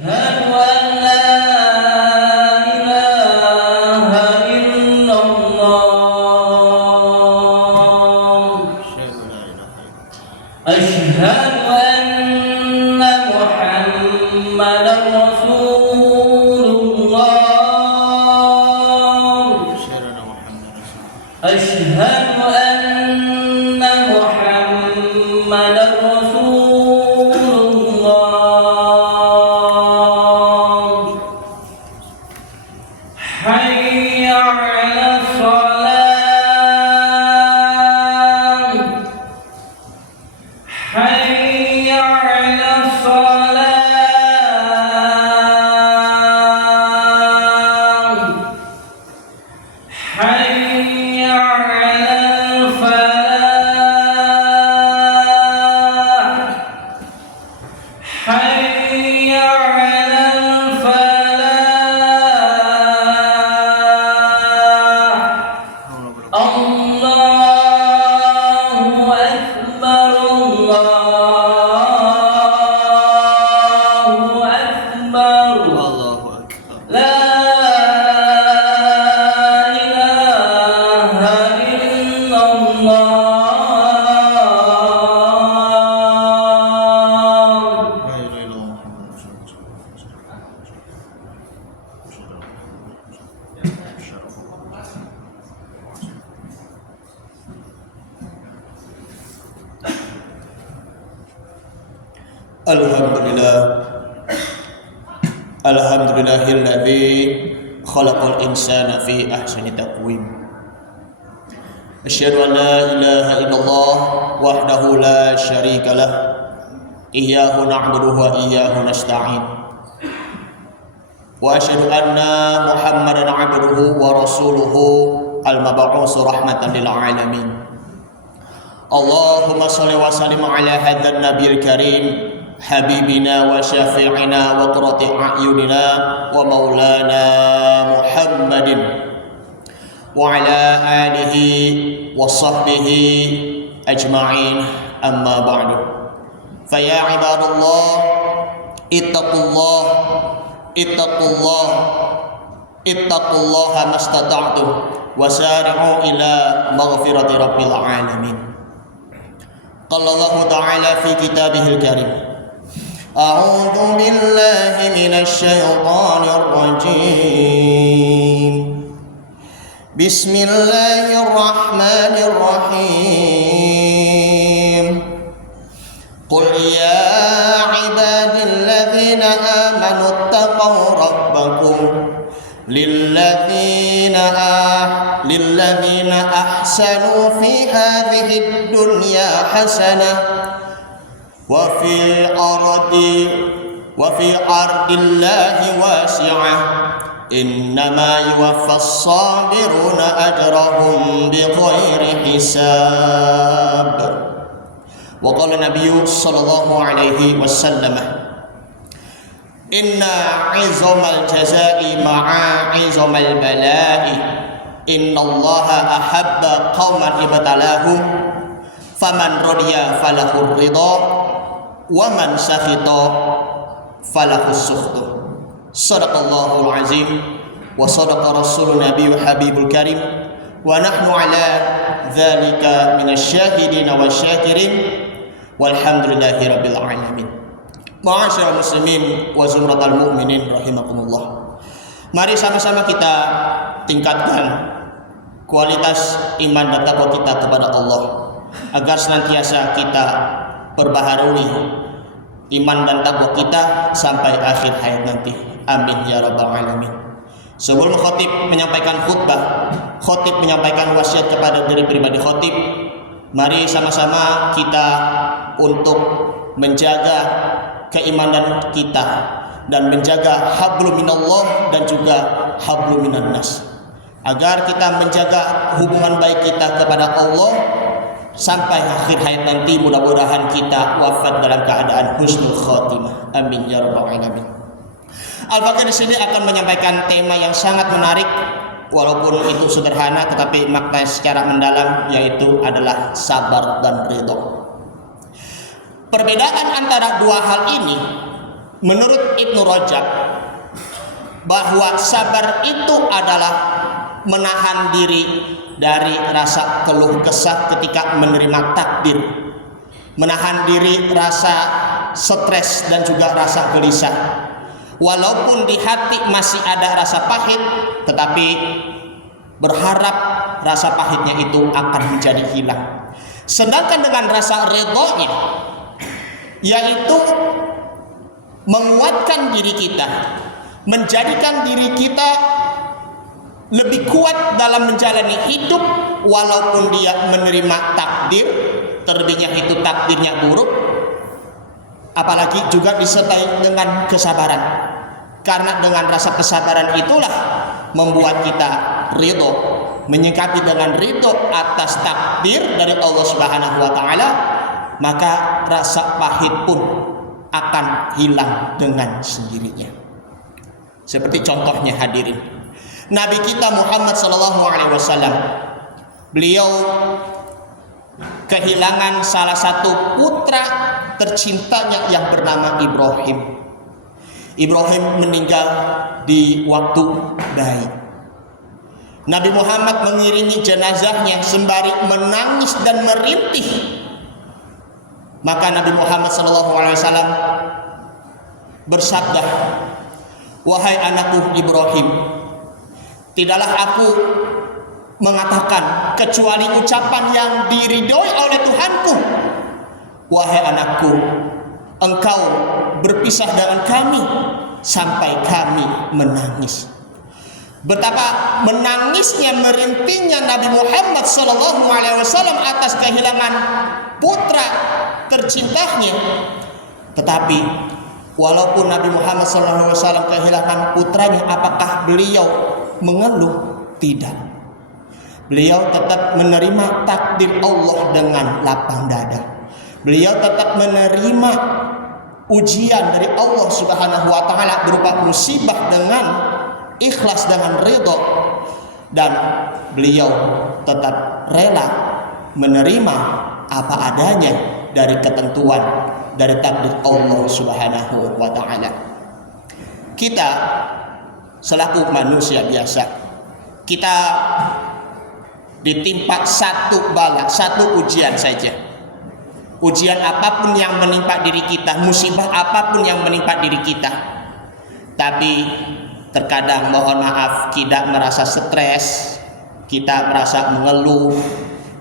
أشهد أن لا إله إلا الله أشهد أن محمدا رسول الله أشهد أن محمدا رسول الله حي على الصلاة حي على الصلاة حي على الفلاح حي على الفلاح الله أكبر الله أكبر لا إله إلا الله Alhamdulillahilladzi khalaqal insana fi ahsani taqwim. Asyhadu an la ilaha illallah wahdahu la syarika lah. Iyyahu na'budu wa iyyahu nasta'in. Wa asyhadu anna Muhammadan 'abduhu wa rasuluhu al-mab'uts rahmatan lil alamin. Allahumma shalli wa sallim ala hadzal nabiyil karim habibina wa syafi'ina wa qurrati a'yunina wa maulana Muhammadin wa ala alihi wa sahbihi ajma'in, amma ba'du. Fa ya ibadallah ittaqullah ittaqullaha mastata'tum wasari'u ila maghfirati rabbil alamin. Qala Allah ta'ala fi kitabihil karim A'udzu billahi minasy syaithanir rajim. Bismillahirrahmanirrahim. Qul ya ibadilladzina amanu ittaqu rabbakum lilladzina ahsanu fi hadhihi dunya hasanah wa fil ardillahi wasi'ah innama yuwaffas sabiruna ajrahum bighairi hisab. Wa qala nabiyyu sallallahu alaihi wasallam inna 'izamal jazaa'i ma'a 'izamal bala'i innallaha ahabba qauman ibtalahum faman radiya falahu ridha wa man sakhita falahu sukhtu. Shadaqallahul azim wa sadaqa rasulun nabiyyu habibul karim wa nahnu ala dzalika minasyahidin wa syakirin walhamdulillahi rabbil alamin. Ma'asyiral muslimin wa zumratal mu'minin rahimakumullah. Mari sama-sama kita tingkatkan kualitas iman dan takwa kita kepada Allah agar senantiasa kita perbaharui iman dan takwa kita sampai akhir hayat nanti. Amin ya rabbal alamin. Sebelum khatib menyampaikan khutbah, khatib menyampaikan wasiat kepada diri pribadi khatib, mari sama-sama kita untuk menjaga keimanan kita dan menjaga hablum minallah dan juga hablum minan nas, agar kita menjaga hubungan baik kita kepada Allah sampai akhir hayat nanti. Mudah-mudahan kita wafat dalam keadaan husnul khatimah. Amin ya rabbal alamin. Al-Fakir di sini akan menyampaikan tema yang sangat menarik, walaupun itu sederhana tetapi makna secara mendalam, yaitu adalah sabar dan ridho. Perbedaan antara dua hal ini Menurut Ibnu Rajab, bahwa sabar itu adalah menahan diri dari rasa keluh kesah ketika menerima takdir, menahan diri rasa stres dan juga rasa gelisah. Walaupun di hati masih ada rasa pahit, tetapi berharap rasa pahitnya itu akan menjadi hilang. Sedangkan dengan rasa ridhonya, yaitu menguatkan diri kita, menjadikan diri kita lebih kuat dalam menjalani hidup, walaupun dia menerima takdir, terlebihnya itu takdirnya buruk, apalagi juga disertai dengan kesabaran. Karena dengan rasa kesabaran itulah membuat kita ridho, menyikapi dengan ridho atas takdir dari Allah Subhanahu wa taala, maka rasa pahit pun akan hilang dengan sendirinya. Seperti contohnya hadirin, Nabi kita Muhammad sallallahu alaihi wasallam, beliau kehilangan salah satu putra tercintanya yang bernama Ibrahim. Ibrahim meninggal di waktu bayi. Nabi Muhammad mengiringi jenazahnya sembari menangis dan merintih. Maka Nabi Muhammad SAW bersabda, "Wahai anakku Ibrahim, tidaklah aku mengatakan kecuali ucapan yang diridhoi oleh Tuhanku. Wahai anakku, engkau berpisah dengan kami sampai kami menangis." Betapa menangisnya, merintihnya Nabi Muhammad SAW atas kehilangan putra tercintanya. Tetapi walaupun Nabi Muhammad SAW kehilangan putranya, apakah beliau mengeluh? Tidak. Beliau tetap menerima takdir Allah dengan lapang dada. Beliau tetap menerima ujian dari Allah Subhanahu wa taala berupa musibah dengan ikhlas, dengan ridho, dan beliau tetap rela menerima apa adanya dari ketentuan dari takdir Allah Subhanahu wa taala. Kita selaku manusia biasa, kita ditimpa satu bala, satu ujian saja. Ujian apapun yang menimpa diri kita, musibah apapun yang menimpa diri kita, tapi terkadang mohon maaf kita merasa stres, kita merasa mengeluh,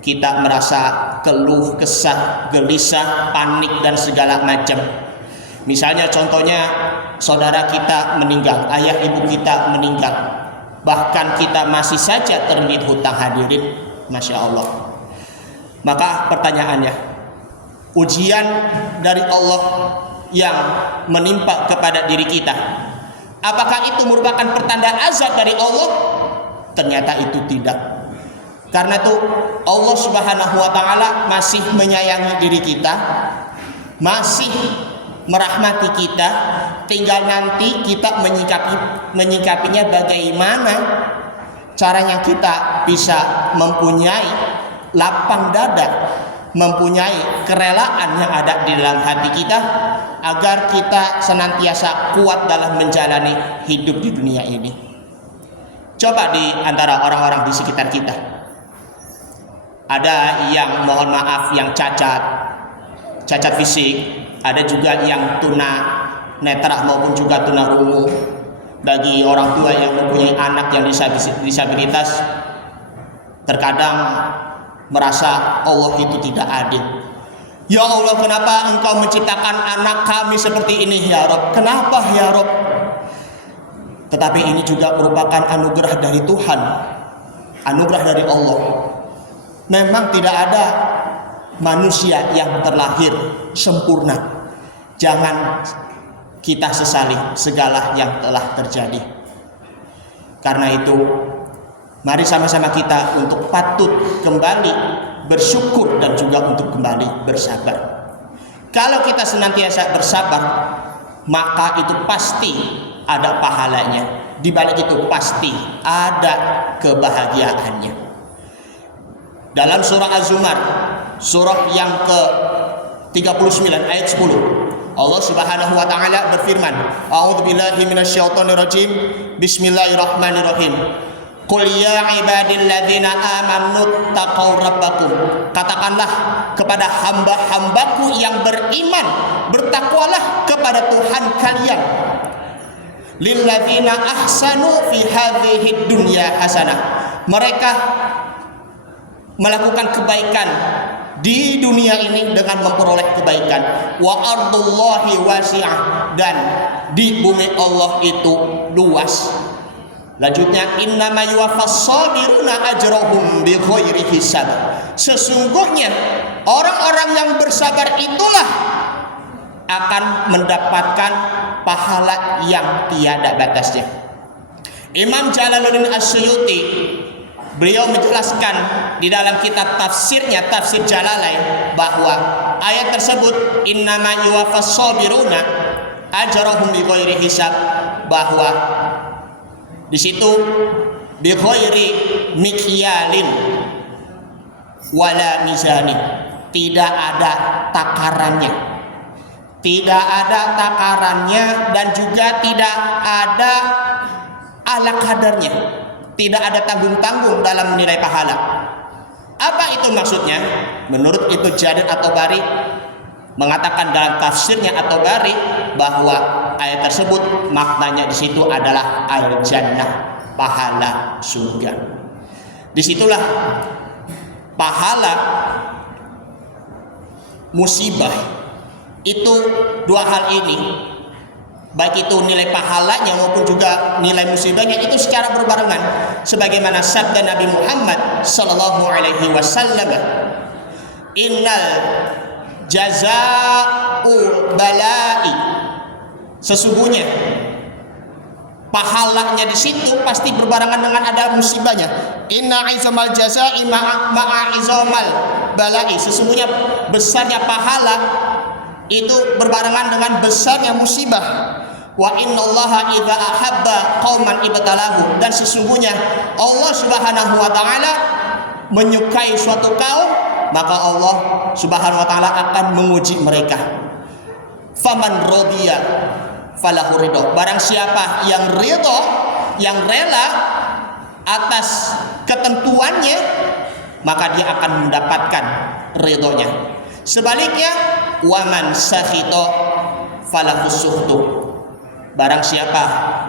kita merasa keluh kesah, gelisah, panik dan segala macam. Misalnya contohnya saudara kita meninggal, ayah ibu kita meninggal, bahkan kita masih saja terlilit hutang hadirin, Masya Allah. Maka pertanyaannya, ujian dari Allah yang menimpa kepada diri kita, apakah itu merupakan pertanda azab dari Allah? Ternyata itu tidak. Karena itu Allah Subhanahu wa taala masih menyayangi diri kita, masih merahmati kita, tinggal nanti kita menyikapinya bagaimana caranya kita bisa mempunyai lapang dada, mempunyai kerelaan yang ada di dalam hati kita, agar kita senantiasa kuat dalam menjalani hidup di dunia ini. Coba di antara orang-orang di sekitar kita, ada yang mohon maaf yang cacat fisik, ada juga yang tuna netra maupun juga tuna rungu. Bagi orang tua yang mempunyai anak yang disabilitas, terkadang merasa Allah itu tidak adil. Ya Allah, kenapa Engkau menciptakan anak kami seperti ini ya Rabb? Kenapa ya Rabb? Tetapi ini juga merupakan anugerah dari Tuhan, anugerah dari Allah. Memang tidak ada manusia yang terlahir sempurna. Jangan kita sesali segala yang telah terjadi. Karena itu, mari sama-sama kita untuk patut kembali bersyukur dan juga untuk kembali bersabar. Kalau kita senantiasa bersabar, maka itu pasti ada pahalanya. Di balik itu pasti ada kebahagiaannya. Dalam surah Az-Zumar, surah yang ke-39 ayat 10, Allah Subhanahu wa taala berfirman, A'udzubillahi minasyaitonirrajim. Bismillahirrahmanirrahim. Qul ya ibadilladzina amanu taqaw rabbakum. Katakanlah kepada hamba-hambaku yang beriman, bertakwalah kepada Tuhan kalian. Lilladzina ahsanu fi hadhihi dunya hasanah. Mereka melakukan kebaikan di dunia ini dengan memperoleh kebaikan. Wa ardullahi wasi'ah, dan di bumi Allah itu luas. Lanjutnya, innama yuwaffas sabiruna ajrahum bighairi hisab. Sesungguhnya orang-orang yang bersabar itulah akan mendapatkan pahala yang tiada batasnya. Imam Jalaluddin As-Suyuti, beliau menjelaskan di dalam kitab tafsirnya, Tafsir Jalalain, bahwa ayat tersebut innama yuwaffas sabiruna ajrahum bighairi hisab, bahwa di situ bighairi mikyalin wala mizanin, tidak ada takarannya. Tidak ada takarannya dan juga tidak ada ala kadarnya. Tidak ada tanggung-tanggung dalam menilai pahala. Apa itu maksudnya? Menurut Ibnu Jarir At-Tabari mengatakan dalam tafsirnya At-Tabari bahwa ayat tersebut maknanya di situ adalah al-jannah, pahala surga. Disitulah pahala musibah. Itu dua hal ini, baik itu nilai pahalanya maupun juga nilai musibahnya, itu secara berbarengan. Sebagaimana sabda Nabi Muhammad sallallahu alaihi wasallam, innal jazaa'ul bala'i, sesungguhnya pahalanya di situ pasti berbarengan dengan ada musibahnya. Inna izamal jazaa'i ma'a izamal bala'i, sesungguhnya besarnya pahala itu berbarengan dengan besarnya musibah. Wa innallaha idza ahabba qauman ibtalahu, dan sesungguhnya Allah Subhanahu wa taala menyukai suatu kaum, maka Allah Subhanahu wa taala akan menguji mereka. Faman radiya falahu ridha, barang siapa yang ridha, yang rela atas ketentuannya, maka dia akan mendapatkan ridhonya. Sebaliknya, waman sakhita falahu sukhtu, barang siapa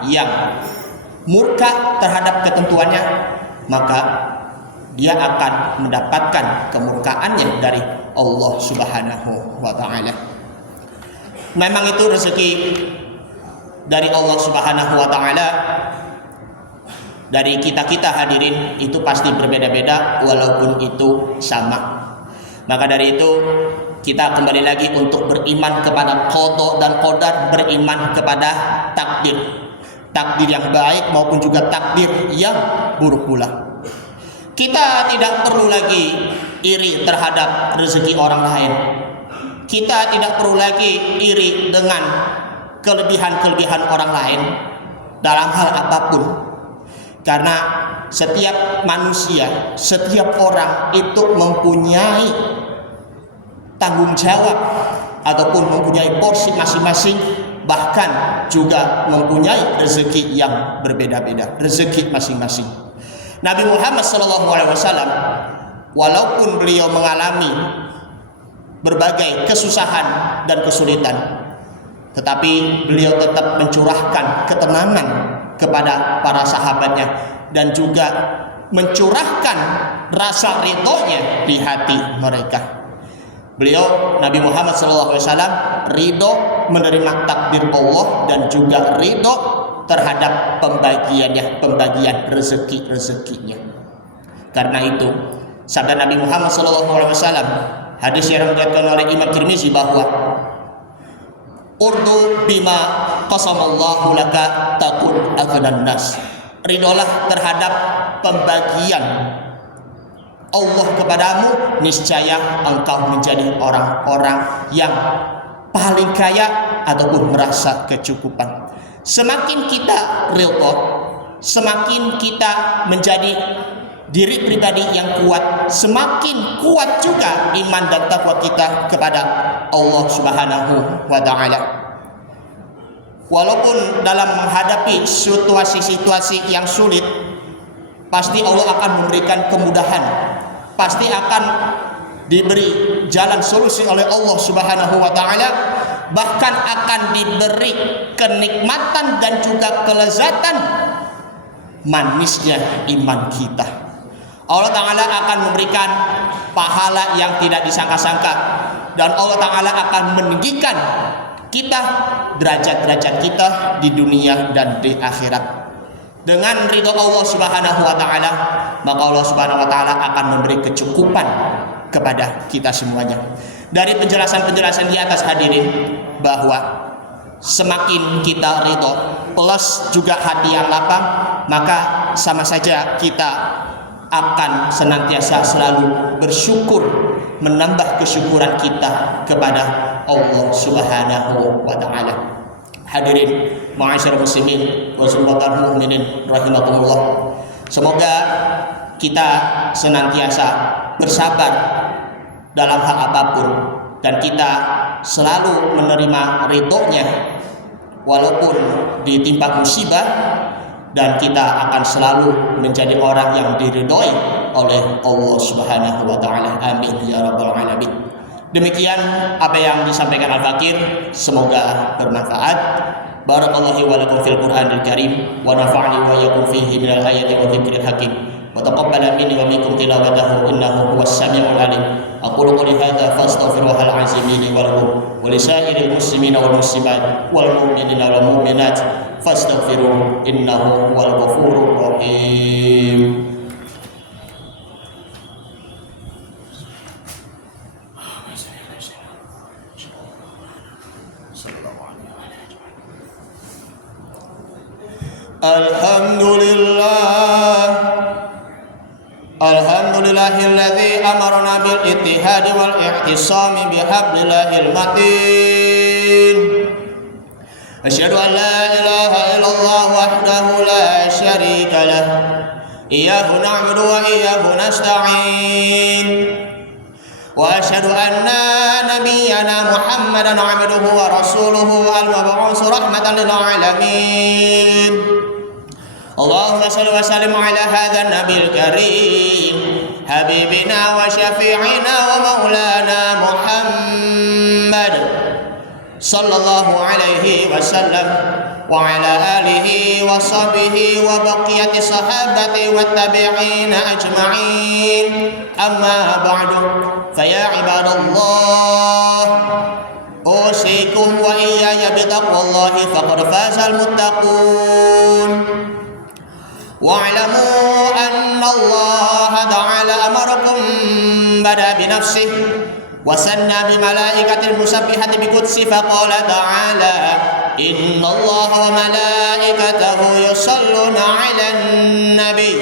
yang murka terhadap ketentuannya, maka dia akan mendapatkan kemurkaannya dari Allah Subhanahu wa taala. Memang itu rezeki dari Allah Subhanahu wa taala. Dari kita-kita hadirin itu pasti berbeda-beda walaupun itu sama. Maka dari itu kita kembali lagi untuk beriman kepada qada dan qadar, beriman kepada takdir. Takdir yang baik maupun juga takdir yang buruk pula. Kita tidak perlu lagi iri terhadap rezeki orang lain. Kita tidak perlu lagi iri dengan kelebihan-kelebihan orang lain dalam hal apapun. Karena setiap manusia, setiap orang itu mempunyai tanggung jawab ataupun mempunyai porsi masing-masing, bahkan juga mempunyai rezeki yang berbeda-beda, rezeki masing-masing. Nabi Muhammad SAW, walaupun beliau mengalami berbagai kesusahan dan kesulitan, tetapi beliau tetap mencurahkan ketenangan kepada para sahabatnya dan juga mencurahkan rasa ridhonya di hati mereka. Beliau Nabi Muhammad SAW ridho menerima takdir Allah dan juga ridho terhadap pembagian rezeki-rezekinya. Karena itu sabda Nabi Muhammad SAW, hadis yang diriwayatkan oleh Imam Tirmizi, bahwa urdu bima qasamallahu laka takun aghnan nas. Ridolah terhadap pembagian Allah kepadamu, niscaya engkau menjadi orang-orang yang paling kaya ataupun merasa kecukupan. Semakin kita ridho, semakin kita menjadi diri pribadi yang kuat, semakin kuat juga iman dan takwa kita kepada Allah Subhanahu wa taala. Walaupun dalam menghadapi situasi-situasi yang sulit, pasti Allah akan memberikan kemudahan, pasti akan diberi jalan solusi oleh Allah Subhanahu wa taala, bahkan akan diberi kenikmatan dan juga kelezatan manisnya iman kita. Allah Ta'ala akan memberikan pahala yang tidak disangka-sangka, dan Allah Ta'ala akan meninggikan kita, derajat-derajat kita di dunia dan di akhirat. Dengan ridho Allah Subhanahu wa taala, maka Allah Subhanahu wa taala akan memberi kecukupan kepada kita semuanya. Dari penjelasan-penjelasan di atas hadirin, bahwa semakin kita ridho plus juga hati yang lapang, maka sama saja kita akan senantiasa selalu bersyukur, menambah kesyukuran kita kepada Allah Subhanahu wa taala. Hadirin ma'asyiral muslimin wa sallallahu mu'minin rahimakumullah. Semoga kita senantiasa bersabar dalam hal apapun, dan kita selalu menerima ridhonya walaupun ditimpa musibah, dan kita akan selalu menjadi orang yang diridhoi oleh Allah Subhanahu wa taala. Amin ya rabbal alamin. Demikian apa yang disampaikan Al-Fakir, semoga bermanfaat. Barakallahu wa lakum fil Qur'anil Karim, wa nafa'ani wa iyyakum fihi minal ayati wa dzikril hakim, wa taqabbala minni wa minkum tilawatahu innahu huwas samiul alim. Aqulu qouli hadza fastaghfirullahal azim li wa lakum wa lisairil muslimina wal muslimat wal mu'minina wal mu'minat fastaghfiruhu innahu huwal ghafurur rahim. Alhamdulillahilladzi amarna bil ittihadi wal ihtisami bihablillahil matin. Asyhadu an la ilaha illallah wahdahu la syarika lah. Iyyahu na'budu wa iyyahu nasta'in. Wa asyhadu anna nabiyyana Muhammadan 'abduhu wa rasuluhu al-mab'uts rahmatan lil alamin. Allahumma shalli wa sallim ala hadzal nabiyil karim, habibina wa syafi'ina wa maulana Muhammad sallallahu alaihi wasallam wa ala alihi wa sahbihi wa baqiyati sahabati wa tabi'ina ajma'in. Amma ba'du, fa ya ibadallah, usikum wa iyaya bitaqwallahi faqad fazal muttaqun. Wa'lamu anna Allah ta'ala amarakum bada binafsihi wa sanna bi malaikatil musabbihati bi qudsi faqala ta'ala inna Allah wa malaikatahu yusalluna 'alan nabi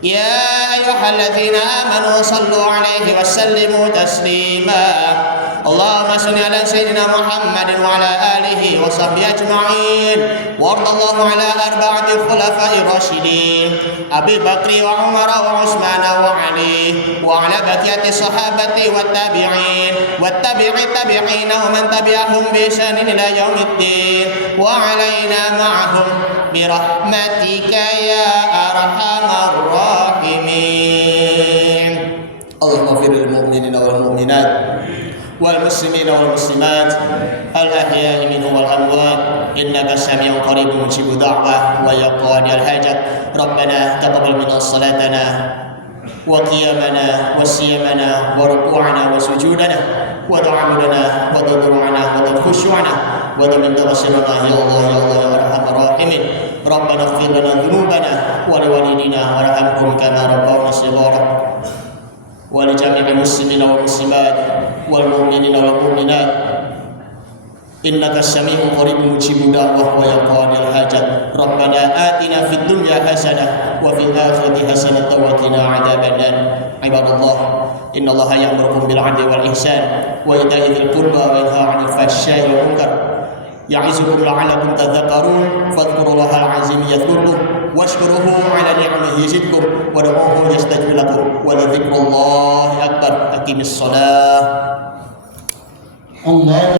ya ayyuhalladzina amanu sallu 'alaihi wa sallimu taslima. Allahumma shalli ala sayyidina Muhammadin wa ala alihi wa sahbihi ajma'in. Wa radallahu ala arba'ati khulafa'ir rasyidin Abi Bakri wa Umar wa Utsman wa Ali wa ala baqiyati sahabati wat tabi'in wat tabi'i tabi'ina wa man tabi'ahum bi ihsan ila yaumiddin wa alaina ma'ahum bi rahmatika ya arhamar rahimin. Allahumma fir lil mu'minina wal mu'minat wal muslimina wal muslimat al ahya'i minhum wal amwat innaka sami'un qaribun mujibud da'wah wa ya qadiyal hajat. Rabbana taqabbal minna salatana wa qiyamana wa siyamana wa ruku'ana wa sujudana wa ta'amudana wa tadarru'ana wa khushu'ana wa min tawassulana ya Allah ya Allah ya arhamar rahimin. Rabbana ighfir lana dhunubana wa liwalidina warhamhum kama rabbawna shighara wa li jami'il muslimina wal muslimat wal mu'minina wal mu'minat innaka sami'un qaribun mujibud da'wah wa ya qadiyal hajat. Rabbana atina fid dunya hasanah wa fil akhirati hasanah wa qina adzabannar. Ibadallah, innallaha ya'murukum bil 'adli wal ihsan wa ita'i dzil qurba wa yanha 'anil fahsya'i wal munkar يعظكم لعلكم تذكرون فاذكروا الله العظيم يذكركم واشكروه على نعمه يزدكم ودعوه يستجب لكم ولذكر الله أكبر أقم الصلاة. Allah